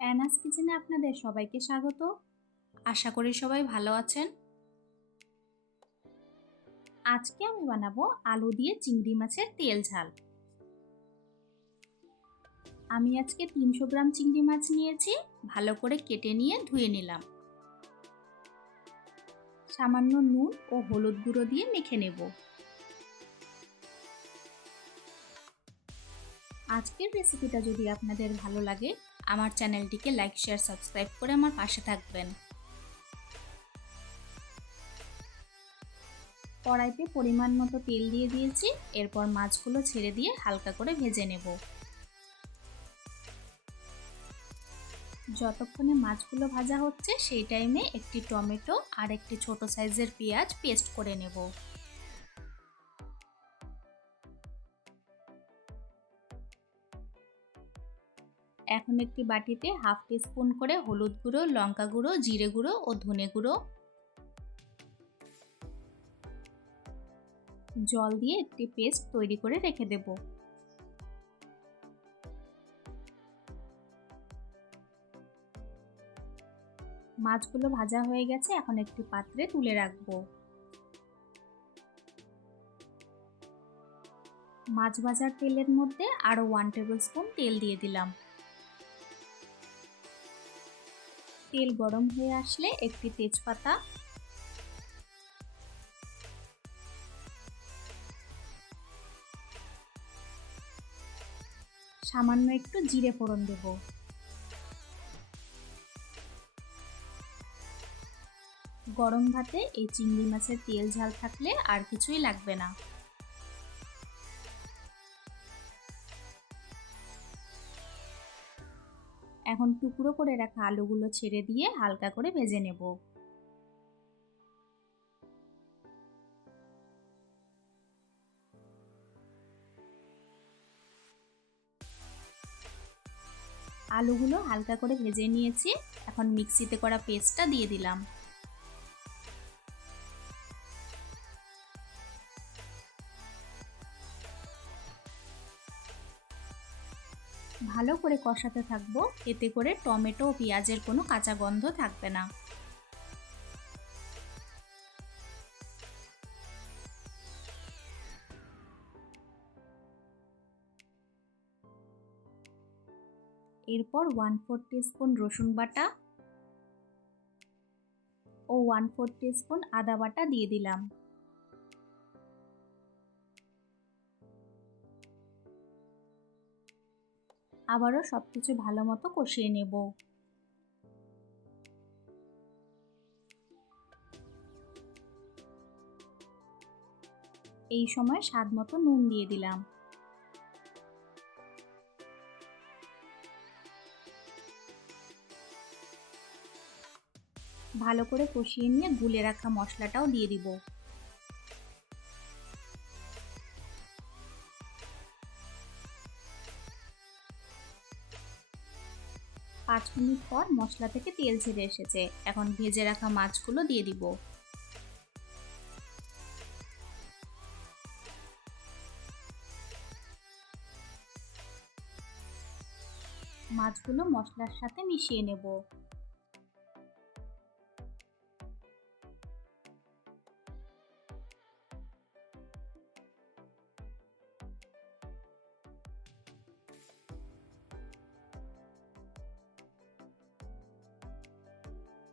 অ্যানাস কিচেনে আপনাদের সবাইকে স্বাগত। আশা করি সবাই ভালো আছেন। আজকে আমি বানাবো আলু দিয়ে চিংড়ি মাছের তেল ঝাল। আমি আজকে তিনশো গ্রাম চিংড়ি মাছ নিয়েছি, ভালো করে কেটে নিয়ে ধুয়ে নিলাম। সামান্য নুন ও হলুদ গুঁড়ো দিয়ে মেখে নেব। আজকের রেসিপিটা যদি আপনাদের ভালো লাগে আমার চ্যানেলটিকে লাইক, শেয়ার, সাবস্ক্রাইব করে আমার পাশে থাকবেন। কড়াইতে পরিমাণ মতো তেল দিয়ে দিয়েছি, এরপর মাছগুলো ছেড়ে দিয়ে হালকা করে ভেজে নেব। যতক্ষণে মাছগুলো ভাজা হচ্ছে, সেই টাইমে একটি টমেটো আর একটি ছোট সাইজের পেঁয়াজ পেস্ট করে নেব। এখন একটি বাটিতে হাফ টিস্পুন করে হলুদ গুঁড়ো, লঙ্কা গুঁড়ো, জিরে গুঁড়ো ও ধনে গুঁড়ো। জল দিয়ে একটি পেস্ট তৈরি করে রেখে দেব। মাছগুলো ভাজা হয়ে গেছে, এখন একটি পাত্রে তুলে রাখব। মাছ ভাজার তেলের মধ্যে আরও ওয়ান টেবিল স্পুন তেল দিয়ে দিলাম। তেল গরম হয়ে আসলে একটি তেজপাতা। সামান্য একটু জিরে ফোড়ন দেব। গরম ভাতে এই চিংড়ি মাছের তেল ঝাল থাকলে আর কিছুই লাগবে না। এখন টুকরো করে রাখা আলুগুলো ছেড়ে দিয়ে হালকা করে ভেজে নেব। আলুগুলো হালকা করে ভেজে নিয়েছি। এখন মিক্সিতে করা পেস্টটা দিয়ে দিলাম। ভালো করে কষাতে থাকব। এতে করে টমেটো ও পেঁয়াজের কোনো কাঁচা গন্ধ থাকবে না। এরপর ওয়ান ফোর স্পুন রসুন বাটা ও ওয়ান ফোর স্পুন আদা বাটা দিয়ে দিলাম। আবারও সব কিছু ভালো মতো কষিয়ে নেব। এই সময় স্বাদ মতো নুন দিয়ে দিলাম। ভালো করে কষিয়ে নিয়ে গুলে রাখা মশলাটাও দিয়ে দিব। পাঁচ মিনিট পর মশলা থেকে তেল ছেড়ে এসেছে। এখন ভেজে রাখা মাছগুলো দিয়ে দিব। মাছগুলো মশলার সাথে মিশিয়ে নেব।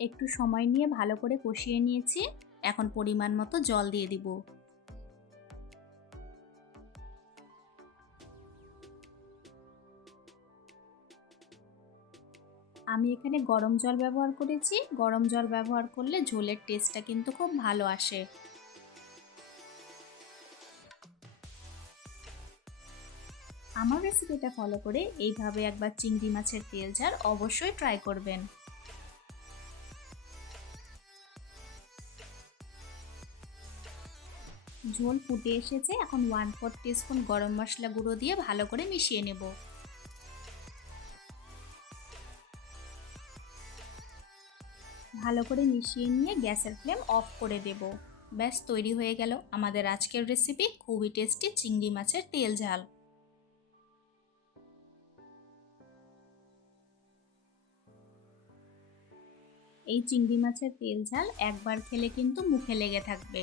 একটু সময় নিয়ে ভালো করে কষিয়ে নিয়েছি। এখন পরিমাণ মতো জল দিয়ে দিব। আমি এখানে গরম জল ব্যবহার করেছি। গরম জল ব্যবহার করলে ঝোলের টেস্টটা কিন্তু খুব ভালো আসে। আমার রেসিপিটা ফলো করে এইভাবে একবার চিংড়ি মাছের তেল ঝাল অবশ্যই ট্রাই করবেন। ঝোল ফুটে এসেছে, এখন ওয়ান ফোর স্পুন গরম মশলা গুঁড়ো দিয়ে ভালো করে মিশিয়ে নেব। ভালো করে মিশিয়ে নিয়ে গ্যাসের ফ্লেম অফ করে দেব। ব্যাস, তৈরি হয়ে গেল আমাদের আজকের রেসিপি খুবই টেস্টি চিংড়ি মাছের তেল ঝাল। এই চিংড়ি মাছের তেল ঝাল একবার খেলে কিন্তু মুখে লেগে থাকবে।